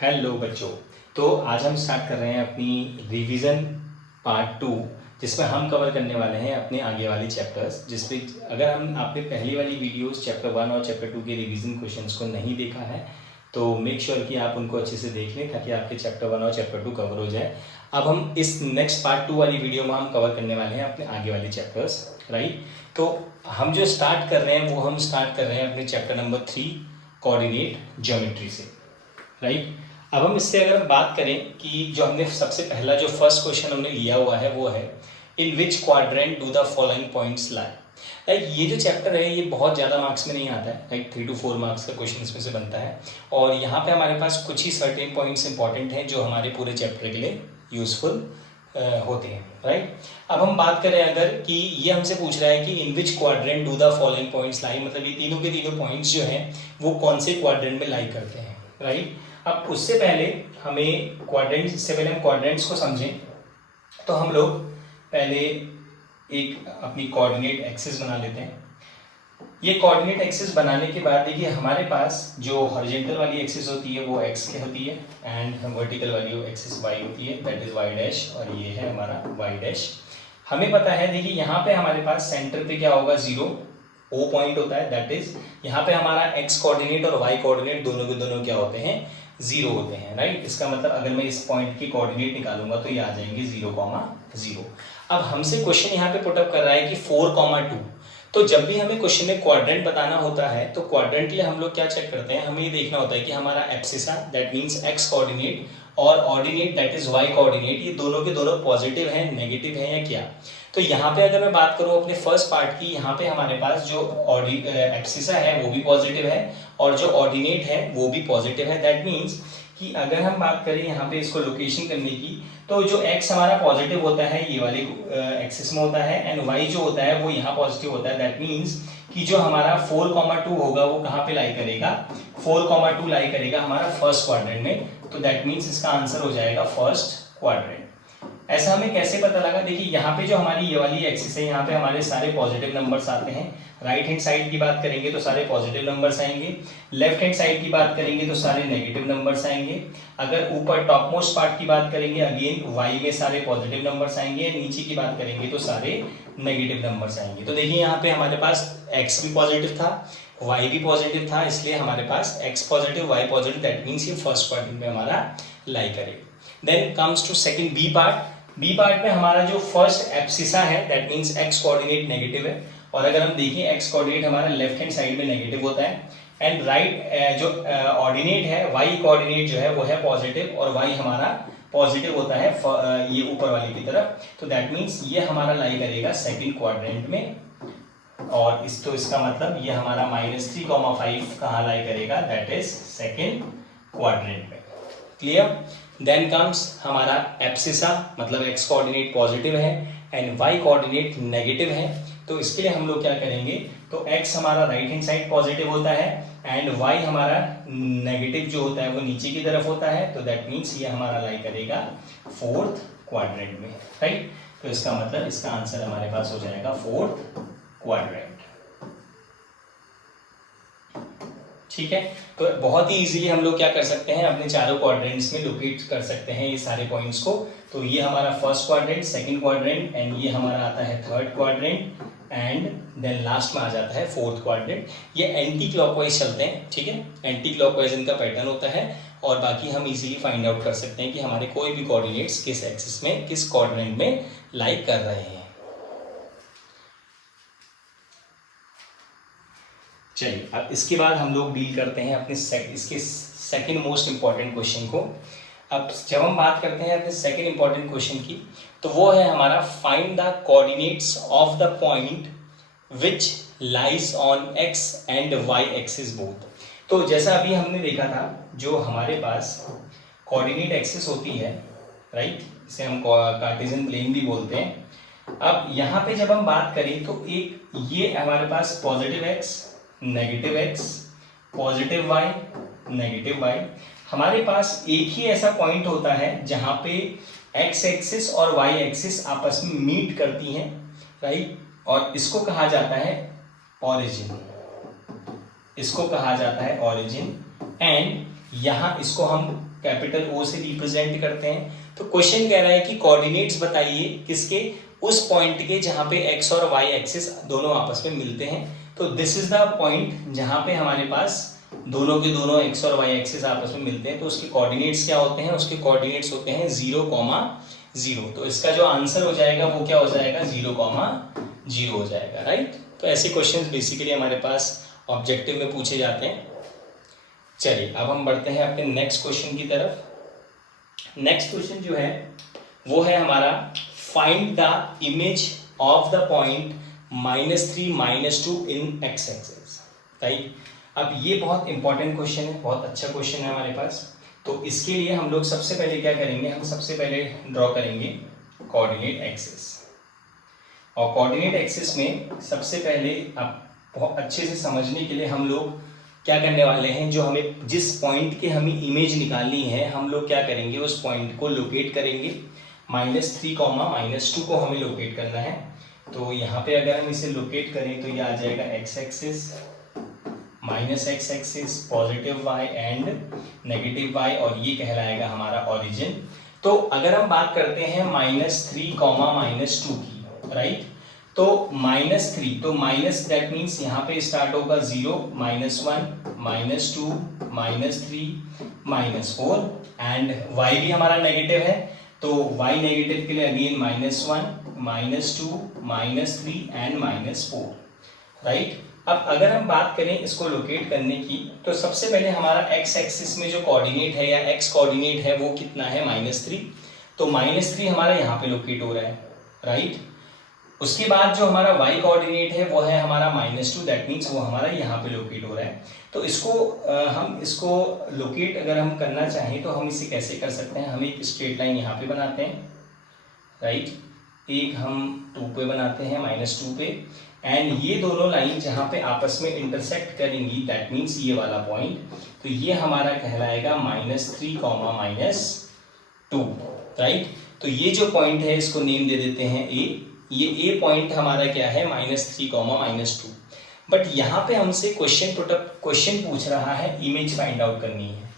Hello बच्चों। तो आज हम स्टार्ट कर रहे हैं अपनी रिवीजन पार्ट 2, जिसमें हम कवर करने वाले हैं अपने आगे वाले चैप्टर्स। जिसपे अगर आपने पहली वाली वीडियोस चैप्टर 1 और चैप्टर 2 के रिवीजन क्वेश्चंस को नहीं देखा है तो मेक श्योर कि आप उनको अच्छे से देख लें ताकि आपके चैप्टर 1 और चैप्टर 2 कवर हो जाए। अब हम इस नेक्स्ट पार्ट 2 वाली वीडियो में हम कवर करने वाले हैं अपने आगे वाले चैप्टर्स, राइट। तो हम जो स्टार्ट कर रहे हैं वो हम स्टार्ट कर रहे हैं अपने चैप्टर नंबर 3 कोऑर्डिनेट ज्योमेट्री से, राइट। अब हम इससे अगर बात करें कि जो हमने सबसे पहला जो फर्स्ट क्वेश्चन हमने लिया हुआ है वो है in which quadrant do the following points lie. Like ये जो चैप्टर है ये बहुत ज़्यादा मार्क्स में नहीं आता है, लाइक 3 to 4 मार्क्स का क्वेश्चन इसमें से बनता है। और यहाँ पे हमारे पास कुछ ही सर्टेन पॉइंट्स इंपॉर्टेंट हैं जो हमारे पूरे चैप्टर के लिए यूजफुल होते हैं, राइट। अब हम बात करें अगर कि ये हमसे पूछ रहा है कि in which quadrant do the following points lie, मतलब ये तीनों के तीनों पॉइंट्स जो हैं वो कौन से क्वाड्रेंट में लाई करते हैं, राइट। अब उससे पहले हमें क्वाड्रेंट्स से पहले हम क्वाड्रेंट्स को समझें तो हम लोग पहले एक अपनी कोऑर्डिनेट एक्सिस बना लेते हैं। ये कोऑर्डिनेट एक्सिस बनाने के बाद देखिए हमारे पास जो हॉरिजॉन्टल वाली एक्सिस होती है वो एक्स की होती है एंड वर्टिकल वाली एक्सिस वाई होती है, दैट इज वाई डैश, और ये है हमारा वाई डैश। हमें पता है देखिए यहाँ पे हमारे पास सेंटर पे क्या होगा, 0 ओ पॉइंट होता है, दैट इज यहाँ पे हमारा एक्स कोऑर्डिनेट और वाई कोऑर्डिनेट दोनों के दोनों क्या होते हैं, 0 होते हैं, राइट। इसका मतलब अगर मैं इस पॉइंट की कोऑर्डिनेट निकालूंगा तो ये आ जाएंगे 0,0। अब हमसे क्वेश्चन यहाँ पे पुटअप कर रहा है कि 4,2। तो जब भी हमें क्वेश्चन में क्वाड्रेंट बताना होता है तो क्वाड्रेंट के लिए हम लोग क्या चेक करते हैं, हमें ये देखना होता है कि हमारा abscissa that means X coordinate और ordinate that is Y coordinate ये दोनों के दोनों पॉजिटिव हैं, नेगेटिव हैं या क्या। तो यहाँ पे अगर मैं बात करूँ अपने फर्स्ट पार्ट की, यहाँ पे हमारे पास जो एब्सिसा है वो भी पॉजिटिव है और जो ऑर्डिनेट है वो भी पॉजिटिव है। दैट मीन्स कि अगर हम बात करें यहाँ पे इसको लोकेशन करने की तो जो x हमारा पॉजिटिव होता है ये वाले एक्सिस में होता है एंड y जो होता है वो यहाँ पॉजिटिव होता है। दैट मीन्स कि जो हमारा 4,2 होगा वो कहाँ पे लाई करेगा, 4,2 लाई करेगा हमारा फर्स्ट क्वाड्रेंट में। तो दैट मीन्स इसका आंसर हो जाएगा फर्स्ट क्वाड्रेंट। ऐसा हमें कैसे पता लगा, देखिए यहाँ पे जो हमारी ये वाली एक्सिस है यहाँ पे हमारे सारे पॉजिटिव नंबर्स आते हैं। राइट हैंड साइड की बात करेंगे तो सारे पॉजिटिव नंबर्स आएंगे, लेफ्ट हैंड साइड की बात करेंगे तो सारे नेगेटिव नंबर्स आएंगे। अगर ऊपर टॉप मोस्ट पार्ट की बात करेंगे अगेन वाई में सारे पॉजिटिव नंबर्स आएंगे, नीचे की बात करेंगे तो सारे नेगेटिव नंबर्स आएंगे। तो देखिए यहाँ पे हमारे पास एक्स भी पॉजिटिव था, वाई भी पॉजिटिव था, इसलिए हमारे पास X positive Y positive, that means ये फर्स्ट क्वाड्रेंट में हमारा लाई करेगा। Then comes to second B part. B part में हमारा जो फर्स्ट एब्सिसा है that means X coordinate negative है, और अगर हम देखें एक्स कोऑर्डिनेट हमारा लेफ्ट हैंड साइड में नेगेटिव होता है एंड राइट जो ऑर्डिनेट है वाई कोऑर्डिनेट जो है वो है पॉजिटिव और वाई हमारा पॉजिटिव होता है ये ऊपर वाले की तरफ। तो दैट मीन्स ये हमारा लाई करेगा सेकंड क्वाड्रेंट में, और इसका मतलब ये हमारा -3,5 कहाँ लाई करेगा, दैट इज सेकंड क्वाड्रेंट में। क्लियर। देन कम्स हमारा एब्सिसा, मतलब एक्स कोऑर्डिनेट पॉजिटिव है एंड वाई कोऑर्डिनेट नेगेटिव है। तो इसके लिए हम लोग क्या करेंगे, तो एक्स हमारा राइट हैंड साइड पॉजिटिव होता है एंड वाई हमारा नेगेटिव जो होता है वो नीचे की तरफ होता है। तो दैट मीन्स ये हमारा लाई करेगा फोर्थ क्वाड्रेंट में, राइट। तो इसका मतलब इसका आंसर हमारे पास हो जाएगा फोर्थ क्वाड्रेंट। ठीक है। तो बहुत ही इजीली हम लोग क्या कर सकते हैं, अपने चारों क्वाड्रेंट्स में लोकेट कर सकते हैं ये सारे पॉइंट्स को। तो ये हमारा first quadrant, second quadrant and ये हमारा आता है third quadrant and then last में आ जाता है फोर्थ क्वाड्रेंट। ये एंटी क्लॉकवाइज चलते हैं, ठीक है, एंटी क्लॉकवाइज इनका पैटर्न होता है और बाकी हम इजीली फाइंड आउट कर सकते हैं कि हमारे कोई भी कोऑर्डिनेट्स किस एक्सिस में किस क्वाड्रेंट में लाई कर रहे हैं। चलिए अब इसके बाद हम लोग डील करते हैं अपने इसके सेकंड मोस्ट इंपॉर्टेंट क्वेश्चन को। अब जब हम बात करते हैं अपने सेकंड इंपॉर्टेंट क्वेश्चन की तो वो है हमारा find the coordinates of the point which lies on x and y axis both. तो जैसा अभी हमने देखा था जो हमारे पास कोऑर्डिनेट एक्सिस होती है, राइट, इसे हम कार्टेशियन प्लेन भी बोलते हैं। अब यहाँ पे जब हम बात करें तो एक ये हमारे पास positive X negative X positive Y negative Y, हमारे पास एक ही ऐसा पॉइंट होता है जहां पे एक्स एक्सिस और वाई एक्सिस आपस में मीट करती हैं, राइट, और इसको कहा जाता है ऑरिजिन, इसको कहा जाता है ऑरिजिन। एंड यहाँ इसको हम कैपिटल O से रिप्रेजेंट करते हैं। तो क्वेश्चन कह रहा है कि कोऑर्डिनेट्स बताइए किसके, उस पॉइंट के जहाँ पे x और y एक्सिस दोनों आपस में मिलते हैं। तो दिस इज द पॉइंट जहाँ पे हमारे पास दोनों के दोनों x और y एक्सिस आपस में मिलते हैं। तो उसके कोऑर्डिनेट्स क्या होते हैं, उसके कोऑर्डिनेट्स होते हैं 0,0। तो इसका जो आंसर हो जाएगा वो क्या हो जाएगा, 0,0 हो जाएगा, राइट। तो ऐसे क्वेश्चंस बेसिकली हमारे पास ऑब्जेक्टिव में पूछे जाते हैं। चलिए अब हम बढ़ते हैं अपने नेक्स्ट क्वेश्चन की तरफ। नेक्स्ट क्वेश्चन जो है वो है हमारा find the image of the point -3 -2 in x axis, right. अब ये बहुत इंपॉर्टेंट क्वेश्चन है, बहुत अच्छा क्वेश्चन है हमारे पास। तो इसके लिए हम लोग सबसे पहले क्या करेंगे, हम सबसे पहले ड्रॉ करेंगे कोऑर्डिनेट एक्सिस। और कोऑर्डिनेट एक्सिस में सबसे पहले आप बहुत अच्छे से समझने के लिए हम लोग क्या करने वाले हैं, जो हमें जिस पॉइंट के हमें इमेज निकालनी है हम लोग क्या करेंगे, उस पॉइंट को लोकेट करेंगे। -3, -2 को हमें लोकेट करना है। तो यहाँ पे अगर हम इसे लोकेट करें तो ये आ जाएगा x axis, -x axis, positive y and negative y, और ये कहलाएगा हमारा ओरिजिन। तो अगर हम बात करते हैं -3, -2 की, राइट। तो -3, तो माइनस दैट मीन्स यहाँ पे स्टार्ट होगा 0, -1, -2, -3, -4 एंड y भी हमारा नेगेटिव है। तो y नेगेटिव के लिए अगेन -1, -2, -3 एंड -4, राइट। अब अगर हम बात करें इसको लोकेट करने की, तो सबसे पहले हमारा x एक्सिस में जो कोऑर्डिनेट है या x कोऑर्डिनेट है वो कितना है, -3। तो -3 हमारा यहाँ पे लोकेट हो रहा है, राइट। उसके बाद जो हमारा y कोऑर्डिनेट है वो है हमारा -2, दैट मीन्स वो हमारा यहाँ पे लोकेट हो रहा है। तो इसको हम इसको लोकेट अगर हम करना चाहें तो हम इसे कैसे कर सकते हैं, हम एक स्ट्रेट लाइन यहाँ पे बनाते हैं, राइट। एक हम 2 पे बनाते हैं, -2 पे, एंड ये दोनों लाइन जहाँ पे आपस में इंटरसेक्ट करेंगी दैट मीन्स ये वाला पॉइंट, तो ये हमारा कहलाएगा -3, -2, राइट। तो ये जो पॉइंट है इसको नेम दे देते हैं A। ये A पॉइंट हमारा क्या है, -3, -2। बट यहाँ पे हमसे क्वेश्चन पूछ रहा है इमेज फाइंड आउट करनी है,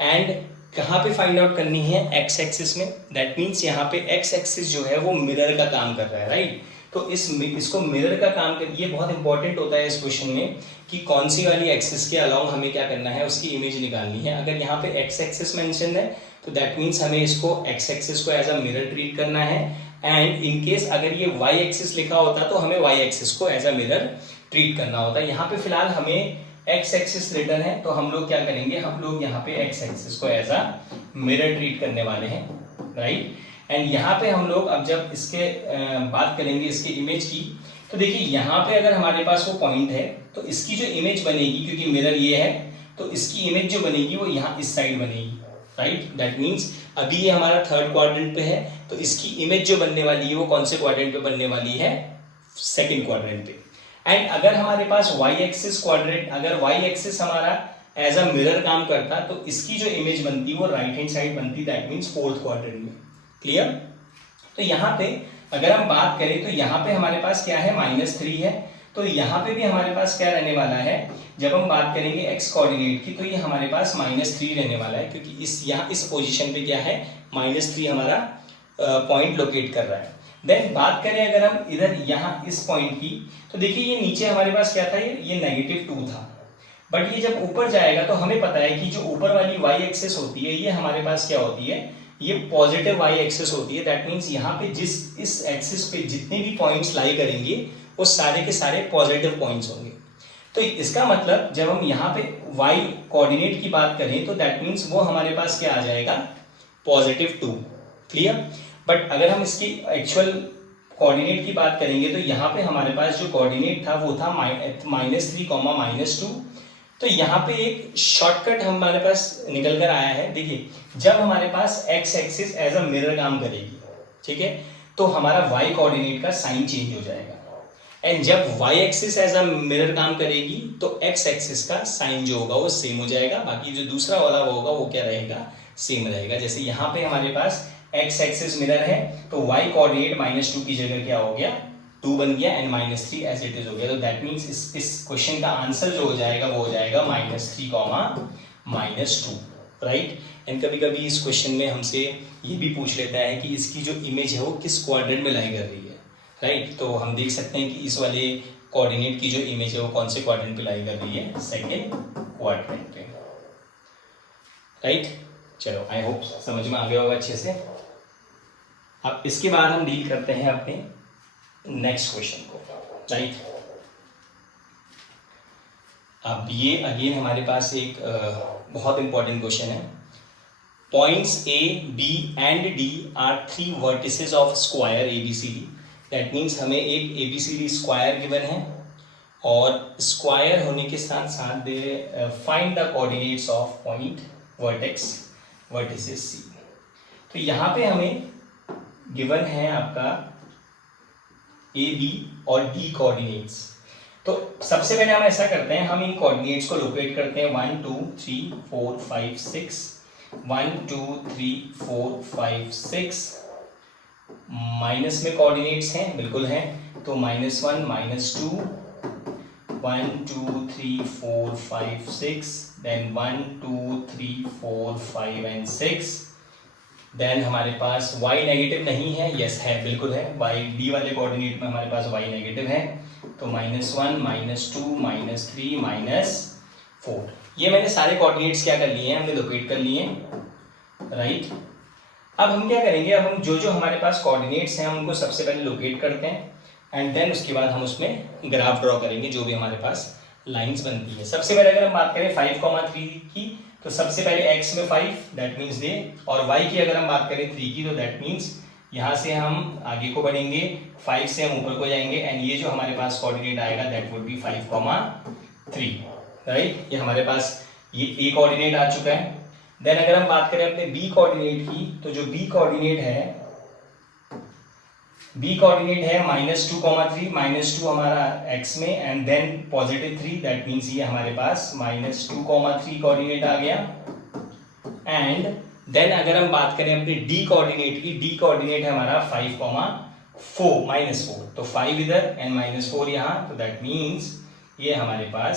एंड कहाँ पे फाइंड आउट करनी है, x एक्सिस में। दैट मीन्स यहाँ पे x एक्सिस जो है वो मिरर का काम कर रहा है, राइट। तो इसको मिरर का काम कर, ये बहुत इंपॉर्टेंट होता है इस क्वेश्चन में कि कौन सी वाली एक्सिस के अलाउंग हमें क्या करना है, उसकी इमेज निकालनी है। अगर यहाँ पे x एक्सिस मेंशन है तो दैट मीन्स हमें इसको x एक्सिस को एज अ मिरर ट्रीट करना है, एंड इन केस अगर ये y एक्सिस लिखा होता तो हमें y एक्सिस को एज अ मिरर ट्रीट करना होता है। यहाँ पे फिलहाल हमें x एक्सिस रिटर्न है, तो हम लोग क्या करेंगे, हम लोग यहाँ पे x एक्सिस को एज अ मिरर ट्रीट करने वाले हैं, राइट। एंड यहाँ पे हम लोग अब जब इसके बात करेंगे इसके इमेज की, तो देखिए यहाँ पे अगर हमारे पास वो पॉइंट है तो इसकी जो इमेज बनेगी, क्योंकि मिरर ये है तो इसकी इमेज जो बनेगी वो यहाँ इस साइड बनेगी, राइट। दैट मीन्स अभी ये हमारा थर्ड क्वाड्रेंट पे है, तो इसकी इमेज जो बनने वाली है वो कौन से क्वाड्रेंट पे बनने वाली है, सेकेंड क्वाड्रेंट पे। एंड अगर हमारे पास y एक्सिस क्वाड्रेंट, अगर y एक्सिस हमारा एज अ मिरर काम करता तो इसकी जो इमेज बनती वो राइट हैंड साइड बनती, दैट मीन्स फोर्थ क्वाड्रेंट में। क्लियर। तो यहाँ पे अगर हम बात करें तो यहाँ पे हमारे पास क्या है, -3 है। तो यहाँ पे भी हमारे पास क्या रहने वाला है, जब हम बात करेंगे x कोऑर्डिनेट की, तो ये हमारे पास -3 रहने वाला है, क्योंकि इस पोजीशन पे क्या है, -3 हमारा पॉइंट लोकेट कर रहा है। देन बात करें अगर हम इधर यहाँ इस पॉइंट की, तो देखिए ये नीचे हमारे पास क्या था, ये -2 था। बट ये जब ऊपर जाएगा तो हमें पता है कि जो ऊपर वाली y एक्सिस होती है ये हमारे पास क्या होती है, ये पॉजिटिव y एक्सिस होती है। दैट मीन्स यहाँ पे इस एक्सिस पे जितने भी पॉइंट्स लाई करेंगे वो सारे के सारे पॉजिटिव पॉइंट्स होंगे। तो इसका मतलब जब हम यहाँ पे y कोऑर्डिनेट की बात करें तो दैट मीन्स वो हमारे पास क्या आ जाएगा, +2। क्लियर। बट अगर हम इसकी एक्चुअल कोऑर्डिनेट की बात करेंगे तो यहाँ पे हमारे पास जो कोऑर्डिनेट था वो था -3, -2। तो यहाँ पे एक शॉर्टकट हमारे पास निकल कर आया है। देखिए जब हमारे पास x axis as a mirror काम करेगी, ठीक है, तो हमारा y कोऑर्डिनेट का साइन चेंज हो जाएगा, एंड जब y axis as a mirror काम करेगी तो x एक्सिस का साइन जो होगा वो सेम हो जाएगा, बाकी जो दूसरा वाला होगा वो क्या रहेगा, सेम रहेगा। जैसे यहाँ पे हमारे पास x एक्सिस मिरर है तो y कोऑर्डिनेट -2 की जगह क्या हो गया, 2 बन गया, एंड -3 एज इट इज हो गया। तो दैट मीन्स इस क्वेश्चन का आंसर जो हो जाएगा वो हो जाएगा -3, -2। राइट। एंड कभी कभी इस क्वेश्चन में हमसे ये भी पूछ लेता है कि इसकी जो इमेज है वो किस क्वाड्रेंट में लाई कर रही है, राइट। तो हम देख सकते हैं कि इस वाले कोऑर्डिनेट की जो इमेज है वो कौन से क्वाड्रेंट पे लाई कर रही है, सेकेंड क्वाड्रेंट पे, राइट। चलो आई होप समझ में आ गया होगा अच्छे से। अब इसके बाद हम डील करते हैं अपने नेक्स्ट क्वेश्चन को, राइट। अब ये अगेन हमारे पास एक बहुत इंपॉर्टेंट क्वेश्चन है। Points A B and D are 3 vertices of square ABCD। That means हमें एक ABCD स्क्वायर गिवन है और स्क्वायर होने के साथ साथ they find the coordinates of point vertices C। तो यहाँ पे हमें गिवन है आपका A B और D कोऑर्डिनेट्स। तो सबसे पहले हम ऐसा करते हैं, हम इन कोऑर्डिनेट्स को लोकेट करते हैं 1 2 3 4 5 6, 1 2 3 4 5 6। माइनस में कोऑर्डिनेट्स हैं, बिल्कुल हैं, तो -1 -2, 1 2 3 4 5 6, देन 1 2 3 4 5 एंड 6। देन हमारे पास y नेगेटिव नहीं है, यस है, बिल्कुल है, y d वाले कोऑर्डिनेट में हमारे पास y नेगेटिव है, तो -1 -2 -3 -4। ये मैंने सारे कोऑर्डिनेट्स क्या कर लिए हैं, हमने लोकेट कर लिए हैं, राइट। अब हम क्या करेंगे, अब हम जो जो हमारे पास कोऑर्डिनेट्स हैं हम उनको सबसे पहले लोकेट करते हैं एंड देन उसके बाद हम उसमें ग्राफ ड्रॉ करेंगे, जो भी हमारे पास लाइंस बनती है। सबसे पहले अगर हम बात करें 5,3 की, तो सबसे पहले x में 5 दैट मीन्स ये, और y की अगर हम बात करें 3 की, तो दैट मीन्स यहाँ से हम आगे को बढ़ेंगे, 5 से हम ऊपर को जाएंगे एंड ये जो हमारे पास कोऑर्डिनेट आएगा दैट वुड बी 5,3, राइट। ये हमारे पास ये a कोऑर्डिनेट आ चुका है। देन अगर हम बात करें अपने b कोऑर्डिनेट की, तो जो b कोऑर्डिनेट है -2,3, -2 हमारा x में एंड देन +3, दैट मीन्स ये हमारे पास -2,3 कोऑर्डिनेट आ गया। एंड देन अगर हम बात करें अपने d कोऑर्डिनेट की, d कोऑर्डिनेट है हमारा 5,4 -4, तो 5 इधर एंड -4 यहाँ, तो दैट मीन्स ये हमारे पास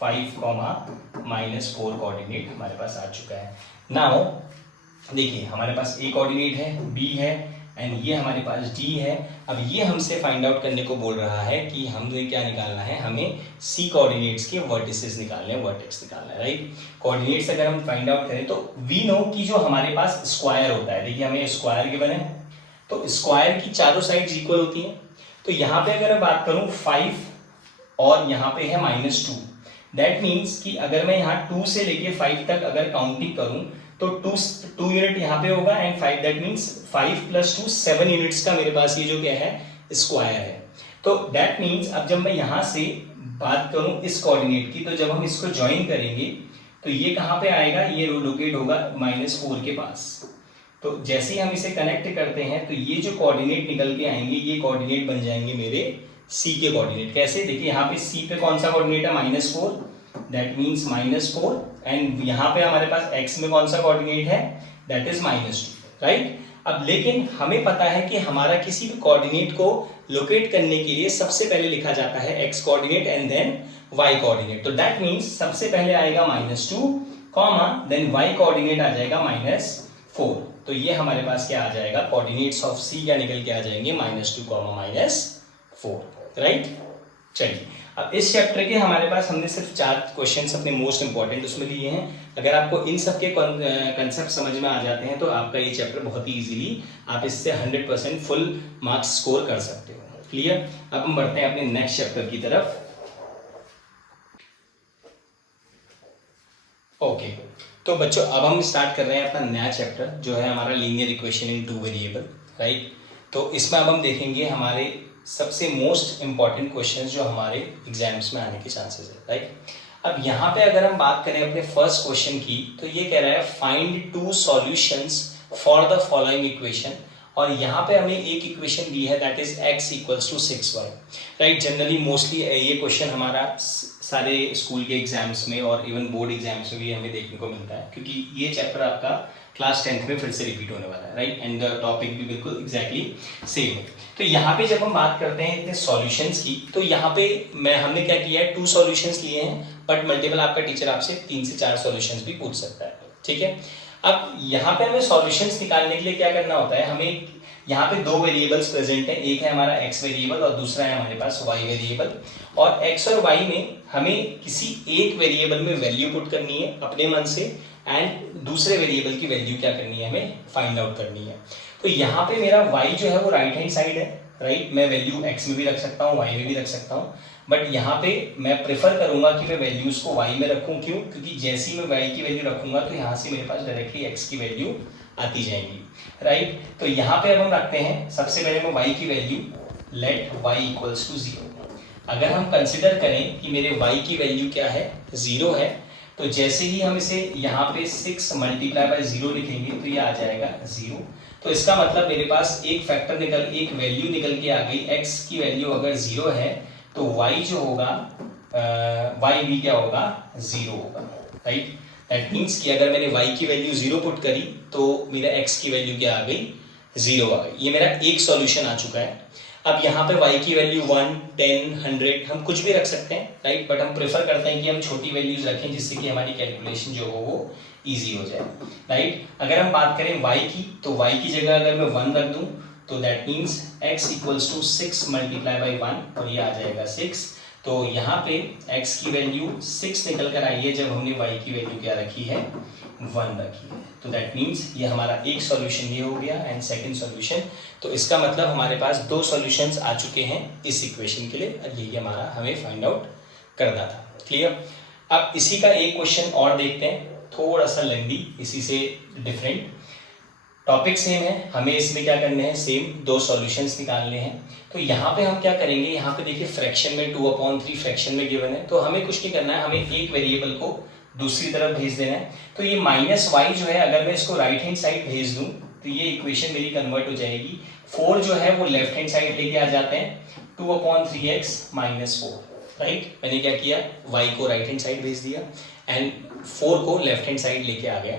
5, -4 कोऑर्डिनेट हमारे पास आ चुका है। नाउ देखिए हमारे पास a कोऑर्डिनेट है, b है एंड ये हमारे पास d है। अब ये हमसे फाइंड आउट करने को बोल रहा है कि हमें क्या निकालना है, हमें c कोऑर्डिनेट्स के वर्टिसेस निकालने हैं, वर्टेक्स निकालना है, राइट। कोऑर्डिनेट्स अगर हम फाइंड आउट करें तो वी नो कि जो हमारे पास स्क्वायर होता है, देखिए हमें स्क्वायर गिवन है, तो स्क्वायर की चारों साइड्स इक्वल होती हैं। तो यहाँ पे अगर मैं बात करूँ 5 और यहाँ पे है -2, दैट मीन्स कि अगर मैं यहाँ 2 से लेके 5 तक अगर काउंटिंग करूँ तो 2 यूनिट यहाँ पे होगा एंड 5, दैट मीन्स 5 + 2 7 यूनिट्स का मेरे पास ये जो क्या है स्क्वायर है। तो दैट मीन्स अब जब मैं यहाँ से बात करूँ इस कोऑर्डिनेट की, तो जब हम इसको ज्वाइन करेंगे तो ये कहाँ पे आएगा, ये लोकेट होगा -4 के पास। तो जैसे ही हम इसे कनेक्ट करते हैं तो ये जो कोऑर्डिनेट निकल के आएंगे, ये कोऑर्डिनेट बन जाएंगे मेरे c के कोऑर्डिनेट। कैसे, देखिए यहाँ पे c पे कौन सा कोऑर्डिनेट है -4, दैट मीन्स -4 एंड यहाँ पे हमारे पास x में कौन सा कोऑर्डिनेट है, दैट इज -2, राइट। अब लेकिन हमें पता है कि हमारा किसी भी कोऑर्डिनेट को लोकेट करने के लिए सबसे पहले लिखा जाता है x coordinate and then y coordinate. तो दैट मीन्स सबसे पहले आएगा -2 कॉमा देन y कोऑर्डिनेट आ जाएगा -4। तो ये हमारे पास क्या आ जाएगा, कोऑर्डिनेट्स ऑफ c क्या निकल के आ जाएंगे, -2 -4, राइट। चलिए अब इस चैप्टर के हमारे पास हमने सिर्फ 4 क्वेश्चंस अपने मोस्ट इंपॉर्टेंट उसमें लिए हैं। अगर आपको इन सब के कंसेप्ट समझ में आ जाते हैं तो आपका ये चैप्टर बहुत ही इजीली आप इससे 100% फुल मार्क्स स्कोर कर सकते हो। क्लियर। अब हम बढ़ते हैं अपने नेक्स्ट चैप्टर की तरफ। ओके तो बच्चों अब हम स्टार्ट कर रहे हैं अपना नया चैप्टर जो है हमारा linear equation in 2 variable, right. तो इसमें अब हम देखेंगे हमारे सबसे मोस्ट इंपॉर्टेंट क्वेश्चंस जो हमारे एग्जाम्स में आने के चांसेस है, राइट। अब यहाँ पे अगर हम बात करें अपने फर्स्ट क्वेश्चन की, तो ये कह रहा है find 2 solutions for the following equation, और यहाँ पे हमें एक इक्वेशन दी है that is x = 6y, right. Generally mostly ये क्वेश्चन हमारा सारे स्कूल के एग्जाम्स में और इवन बोर्ड एग्जाम्स में भी हमें देखने को मिलता है, क्योंकि ये चैप्टर आपका क्लास 10th में फिर से रिपीट होने वाला है, राइट। एंड द टॉपिक भी बिल्कुल एग्जैक्टली सेम है। तो यहाँ पे जब हम बात करते हैं इतने सॉल्यूशंस की, तो यहाँ पे हमने क्या किया है, 2 सॉल्यूशंस लिए हैं, बट मल्टीपल आपका टीचर आपसे 3 से 4 सॉल्यूशंस भी पूछ सकता है, ठीक है। अब यहाँ पे हमें सॉल्यूशंस निकालने के लिए क्या करना होता है, हमें यहाँ पे दो वेरिएबल्स प्रेजेंट हैं, एक है हमारा x वेरिएबल और दूसरा है हमारे पास y वेरिएबल, और x और y में हमें किसी एक वेरिएबल में वैल्यू पुट करनी है अपने मन से, एंड दूसरे वेरिएबल की वैल्यू क्या करनी है, हमें फाइंड आउट करनी है। तो यहाँ पे मेरा y जो है वो राइट हैंड साइड है, राइट। मैं वैल्यू x में भी रख सकता हूँ, y में भी रख सकता हूँ, बट यहाँ पे मैं प्रेफर करूंगा कि मैं वैल्यूज को y में रखूँ। क्यों? क्योंकि जैसे ही मैं y की वैल्यू रखूंगा तो यहाँ से मेरे पास डायरेक्टली x की वैल्यू आती जाएंगी, राइट। तो यहाँ पे अब हम रखते हैं, सबसे पहले मैं y की value let y equals to 0। अगर हम कंसिडर करें कि मेरे y की वैल्यू क्या है, 0 है, तो जैसे ही हम इसे यहाँ पे 6 मल्टीप्लाई बाय 0 लिखेंगे तो ये आ जाएगा 0। तो इसका मतलब मेरे पास एक फैक्टर एक वैल्यू निकल के आ गई, x की वैल्यू अगर 0 है तो y जो होगा y भी क्या होगा, 0 होगा, राइट। दैट मीन्स कि अगर मैंने y की वैल्यू 0 पुट करी तो मेरा x की वैल्यू क्या आ गई, 0 आ गई। ये मेरा एक सॉल्यूशन आ चुका है। अब यहाँ पे y की वैल्यू 1, 10, 100 हम कुछ भी रख सकते हैं, राइट, बट हम प्रेफर करते हैं कि हम छोटी वैल्यूज रखें जिससे कि हमारी कैलकुलेशन जो हो वो ईजी हो जाए, राइट। अगर हम बात करें y की, तो y की जगह अगर मैं 1 रख दूं तो that means x equals to 6 multiply by 1 और ये आ जाएगा 6। तो यहाँ पे x की वैल्यू 6 निकल कर आई है जब हमने y की वैल्यू क्या रखी है, 1 रखी है। तो दैट मीन्स ये हमारा एक सॉल्यूशन ये हो गया एंड सेकंड सॉल्यूशन। तो इसका मतलब हमारे पास दो सॉल्यूशंस आ चुके हैं इस इक्वेशन के लिए, और यही हमारा हमें फाइंड आउट करना था। क्लियर? अब इसी का एक क्वेश्चन और देखते हैं, थोड़ा सा लेंदी, इसी से डिफरेंट, टॉपिक सेम है, हमें इसमें क्या करने हैं, सेम दो सॉल्यूशंस निकालने हैं। तो यहाँ पे हम क्या करेंगे, यहाँ पे देखिए फ्रैक्शन में 2/3 फ्रैक्शन में गिवन है, तो हमें कुछ नहीं करना है, हमें एक वेरिएबल को दूसरी तरफ भेज देना है। तो ये -y जो है, अगर मैं इसको राइट हैंड साइड भेज दूं तो ये इक्वेशन मेरी कन्वर्ट हो जाएगी। 4 जो है वो लेफ्ट हैंड साइड लेके आ जाते हैं, 2/3x -4, राइट। मैंने क्या किया, y को राइट हैंड साइड भेज दिया एंड 4 को लेफ्ट हैंड साइड लेके आ गया।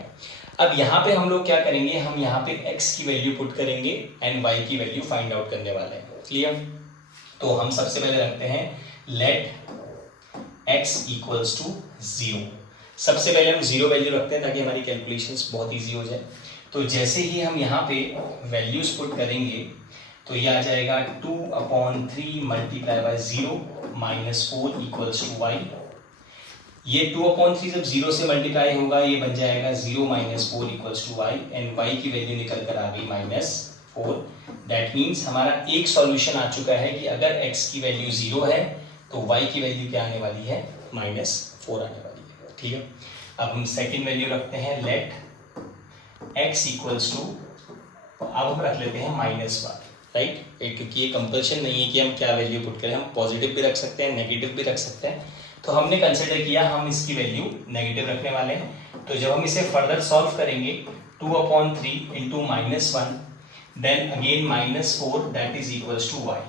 अब यहाँ पे हम लोग क्या करेंगे, हम यहाँ पे x की वैल्यू पुट करेंगे एंड y की वैल्यू फाइंड आउट करने वाले हैं। क्लियर? तो हम सबसे पहले रखते हैं लेट x इक्वल्स टू 0। सबसे पहले हम 0 वैल्यू रखते हैं ताकि हमारी कैलकुलेशंस बहुत इजी हो जाए। तो जैसे ही हम यहाँ पे वैल्यूज पुट करेंगे तो ये आ जाएगा 2/3 multiply by 0 -4 equals to y। ये 2/3 जब 0 से मल्टीप्लाई होगा ये बन जाएगा 0 -4 equals to y, and y की वैल्यू निकल कर आ गई -4। दैट मीन्स हमारा एक सॉल्यूशन आ चुका है कि अगर x की वैल्यू 0 है तो y की वैल्यू क्या आने वाली है, -4 आने वाली है। ठीक है, अब हम सेकेंड वैल्यू रखते हैं लेट x इक्वल्स टू, अब हम रख लेते हैं -1, राइट। क्योंकि ये कंपल्शन नहीं है कि हम क्या वैल्यू पुट करें, हम पॉजिटिव भी रख सकते हैं, नेगेटिव भी रख सकते हैं। तो हमने कंसिडर किया हम इसकी वैल्यू नेगेटिव रखने वाले हैं। तो जब हम इसे फर्दर सॉल्व करेंगे 2/3 into -1 then again -4 that is equals to y।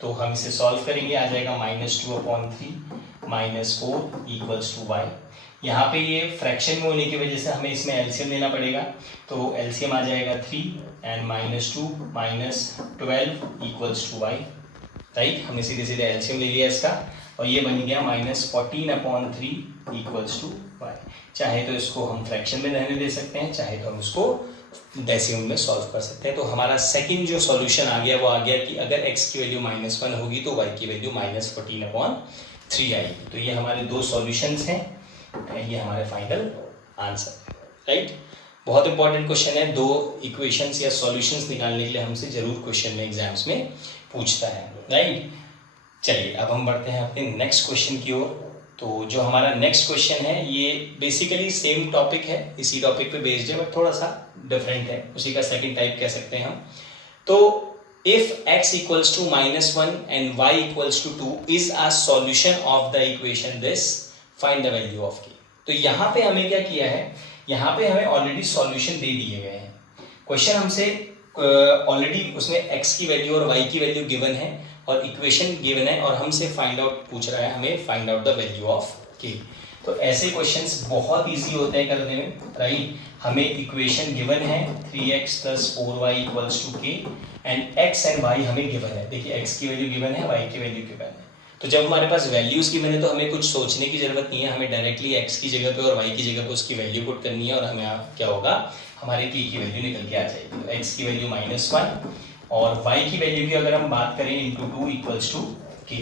तो हम इसे सॉल्व करेंगे, आ जाएगा -2/3 -4 इक्वल्स टू y। यहाँ पे ये फ्रैक्शन में होने की वजह से हमें इसमें एलसीएम लेना पड़ेगा, तो एलसीएम आ जाएगा 3 and -2 -12 equals to y, right. हमने सीधे सीधे एलसीएम ले लिया इसका और ये बन गया -14/3 इक्वल्स टू y। चाहे तो इसको हम फ्रैक्शन में रहने दे सकते हैं, चाहे तो हम इसको डेसिमल में सॉल्व कर सकते हैं। तो हमारा सेकंड जो सॉल्यूशन आ गया वो आ गया कि अगर x की वैल्यू -1 होगी तो y की वैल्यू -14/3 आएगी। तो ये हमारे दो सॉल्यूशंस हैं, ये हमारे फाइनल आंसर है, राइट। बहुत इंपॉर्टेंट क्वेश्चन है, दो इक्वेशंस या सॉल्यूशंस निकालने के लिए हमसे जरूर क्वेश्चन में एग्जाम्स में पूछता है, राइट। चलिए अब हम बढ़ते हैं अपने नेक्स्ट क्वेश्चन की ओर। तो जो हमारा नेक्स्ट क्वेश्चन है ये बेसिकली सेम टॉपिक है, इसी टॉपिक पे बेस्ड है बट थोड़ा सा डिफरेंट है, उसी का सेकंड टाइप कह सकते हैं हम। तो if x equals to -1 and y equals to 2 is a solution of the equation this, find the value of k। तो यहाँ पे हमें क्या किया है, यहाँ पे हमें ऑलरेडी सॉल्यूशन दे दिए गए हैं। क्वेश्चन हमसे ऑलरेडी उसमें x की वैल्यू और y की वैल्यू गिवन है और इक्वेशन गिवन है और हमसे फाइंड आउट पूछ रहा है, हमें find out the value of k। तो ऐसे क्वेश्चंस बहुत इजी होते हैं करने में, राइट। हमें इक्वेशन गिवन है 3x + 4y equals to k and x and y हमें गिवन है। देखिए x की वैल्यू गिवन है, y की वैल्यू गिवन है। तो जब हमारे पास वैल्यूज़ की बने तो हमें कुछ सोचने की ज़रूरत नहीं है, हमें डायरेक्टली x की जगह पे और y की जगह पे उसकी वैल्यू पुट करनी है और हमें क्या होगा, हमारे k की वैल्यू निकल के आ जाएगी। तो x की वैल्यू -1 और y की वैल्यू की अगर हम बात करें इंटू 2 इक्वल्स टू k,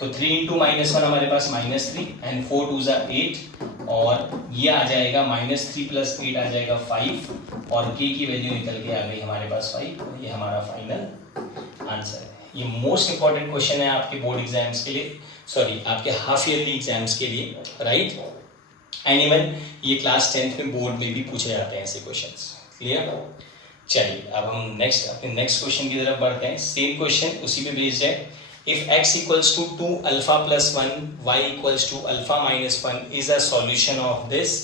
तो 3 इंटू -1 हमारे पास -3 एंड 4 2 ज़ा 8 और ये आ जाएगा -3 प्लस 8 आ जाएगा 5 और k की वैल्यू निकल के आ गई हमारे पास 5 और ये हमारा फाइनल आंसर है। ये मोस्ट इंपॉर्टेंट क्वेश्चन है आपके बोर्ड एग्जाम्स के लिए, सॉरी आपके हाफ ईयरली एग्जाम्स के लिए, राइट। एंड इवन ये क्लास 10th में बोर्ड में भी पूछे जाते हैं ऐसे क्वेश्चंस। क्लियर? चलिए अब हम अपने नेक्स्ट क्वेश्चन की तरफ बढ़ते हैं। सेम क्वेश्चन उसी पे बेस्ड है। If x equals to 2 alpha plus 1 y equals to alpha minus 1 is a solution of this,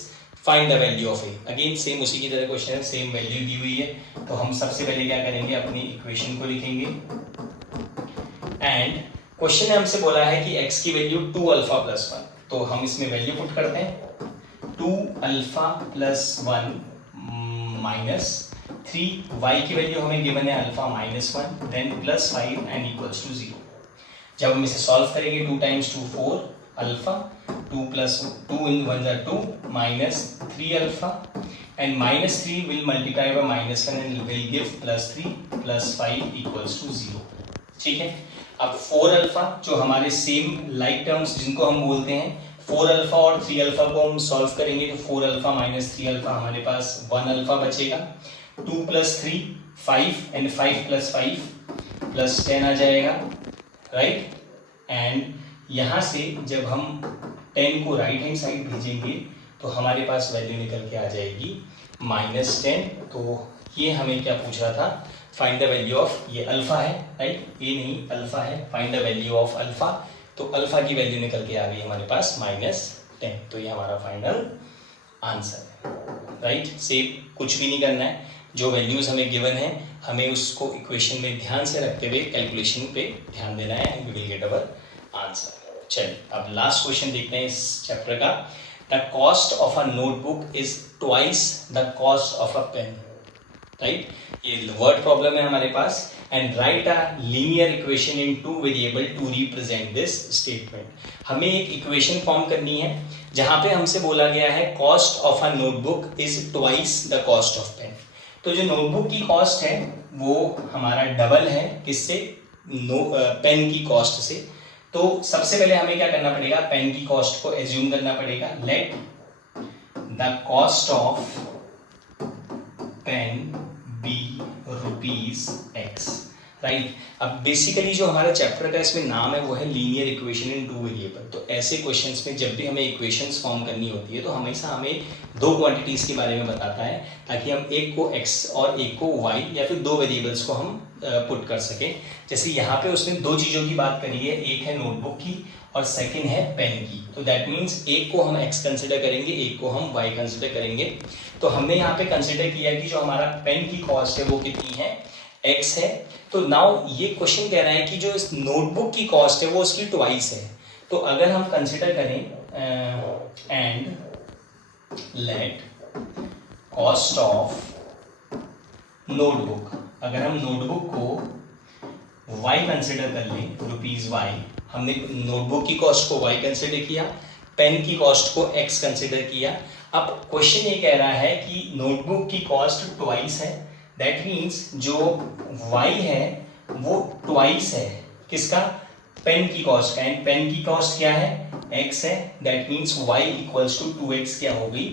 find the value of a. Again same उसी की तरह क्वेश्चन है, सेम वैल्यू दी हुई है, तो हम सबसे पहले क्या करेंगे, अपनी इक्वेशन को लिखेंगे एंड क्वेश्चन ने हमसे बोला है कि x की वैल्यू 2 अल्फा प्लस 1, तो हम इसमें वैल्यू पुट करते हैं 2 अल्फा प्लस 1 माइनस 3, y की वैल्यू हमें गिवन है alpha -1 then plus 5 and equals to 0। जब हम इसे सॉल्व करेंगे 2 टाइम्स 2 4 अल्फा, 2 प्लस 2 इन 1 ज़ा 2 minus 3 alpha and -3 will multiply by -1 and will give +3 plus 5 equals to 0। ठीक है, अब 4 अल्फा जो हमारे सेम लाइक टर्म्स जिनको हम बोलते हैं, 4 अल्फा और 3 अल्फा को हम सॉल्व करेंगे तो 4 अल्फा माइनस 3 अल्फा हमारे पास 1 अल्फा बचेगा। 2 प्लस 3 5 एंड 5 प्लस 5 प्लस 10 आ जाएगा, राइट। एंड यहाँ से जब हम 10 को राइट हैंड साइड भेजेंगे तो हमारे पास वैल्यू निकल के आ जाएगी -10। तो ये हमें क्या पूछ रहा था, फाइंड द वैल्यू ऑफ, ये अल्फा है, राइट, ये नहीं अल्फा है, find the value of alpha. तो अल्फा की वैल्यू निकल के आ गई हमारे पास -10, तो ये हमारा फाइनल आंसर है, राइट। सेम कुछ भी नहीं करना है, जो वैल्यूज हमें गिवन है हमें उसको इक्वेशन में ध्यान से रखते हुए कैलकुलेशन पे ध्यान देना है and we will get our answer. चलिए अब लास्ट क्वेश्चन देखते हैं इस चैप्टर का। The cost of a notebook is twice the cost of a pen, right. ये वर्ड प्रॉब्लम है हमारे पास and write a linear equation in 2 variable to represent this statement. हमें एक इक्वेशन फॉर्म करनी है जहां पे हमसे बोला गया है cost of a notebook is twice the cost of pen. तो जो नोटबुक की कॉस्ट है वो हमारा डबल है किससे, पेन की कॉस्ट से। तो सबसे पहले हमें क्या करना पड़ेगा, पेन की कॉस्ट को एज्यूम करना पड़ेगा। Let the cost of pen be ₹x, right. अब बेसिकली जो हमारा चैप्टर का इसमें नाम है वो है लीनियर इक्वेशन इन 2 वेरिएबल। तो ऐसे क्वेश्चंस में जब भी हमें इक्वेशंस फॉर्म करनी होती है तो हमेशा हमें 2 क्वांटिटीज के बारे में बताता है ताकि हम एक को x और एक को y या फिर 2 वेरिएबल्स को हम पुट कर सकें। जैसे यहाँ पे उसने 2 चीज़ों की बात करी है, एक है नोटबुक की और सेकेंड है पेन की। तो दैट मीन्स एक को हम x कंसिडर करेंगे, एक को हम y कंसिडर करेंगे। तो हमने यहाँ पे कंसिडर किया कि जो हमारा पेन की कॉस्ट है वो कितनी है, x है। तो नाउ ये क्वेश्चन कह रहा है कि जो इस नोटबुक की कॉस्ट है वो उसकी ट्वाइस है। तो अगर हम कंसिडर करें and let cost of notebook, अगर हम नोटबुक को y कंसिडर कर लें, ₹y, हमने नोटबुक की कॉस्ट को y कंसिडर किया, पेन की कॉस्ट को x कंसिडर किया। अब क्वेश्चन ये कह रहा है कि नोटबुक की कॉस्ट ट्वाइस है, दैट मीन्स जो y है वो ट्वाइस है किसका, पेन की कॉस्ट का। एंड पेन की कॉस्ट क्या है, x है, दैट मीन्स y इक्वल्स टू 2x क्या हो गई,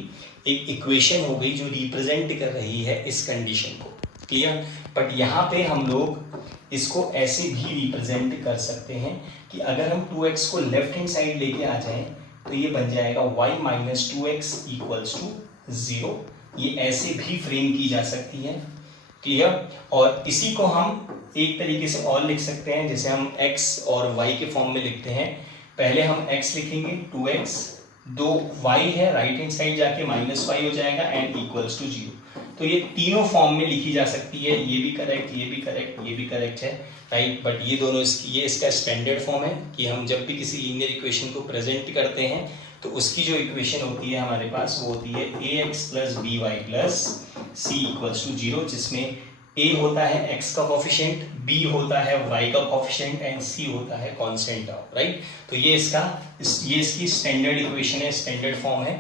एक इक्वेशन हो गई जो रिप्रेजेंट कर रही है इस कंडीशन को। क्लियर। बट यहाँ पे हम लोग इसको ऐसे भी रिप्रेजेंट कर सकते हैं कि अगर हम 2x को लेफ्ट हैंड साइड लेके आ जाएं तो ये बन जाएगा y minus 2x equals to 0। ये ऐसे भी फ्रेम की जा सकती है। क्लियर। और इसी को हम एक तरीके से और लिख सकते हैं, जैसे हम x और y के फॉर्म में लिखते हैं। पहले हम x लिखेंगे 2x, 2y है, राइट हैंड साइड जाके -y हो जाएगा एंड इक्वल्स टू 0। तो ये तीनों फॉर्म में लिखी जा सकती है, ये भी करेक्ट, ये भी करेक्ट, ये भी करेक्ट है, राइट। बट ये दोनों ये इसका स्टैंडर्ड फॉर्म है कि हम जब भी किसी लीनियर इक्वेशन को प्रेजेंट करते हैं तो उसकी जो इक्वेशन होती है हमारे पास वो होती है ax + by + c equals to 0, जिसमें ए होता है एक्स का कोफिशिएंट, बी होता है वाई का कोफिशिएंट एंड सी होता है कांस्टेंट टर्म, राइट। तो ये इसकी स्टैंडर्ड इक्वेशन है, स्टैंडर्ड फॉर्म है।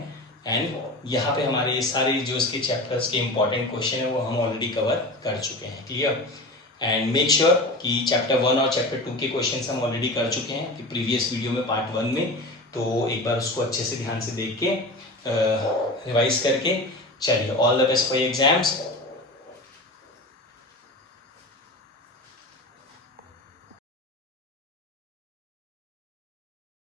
एंड यहाँ पे हमारे ये सारे जो इसके चैप्टर्स के इंपॉर्टेंट क्वेश्चन है वो हम ऑलरेडी कवर कर चुके हैं, क्लियर। एंड मेक श्योर कि चैप्टर 1 और चैप्टर 2 के क्वेश्चन हम ऑलरेडी कर चुके हैं कि प्रीवियस वीडियो में पार्ट 1 में, तो एक बार उसको अच्छे से ध्यान से देख के रिवाइज करके चलिए। All the best for exams.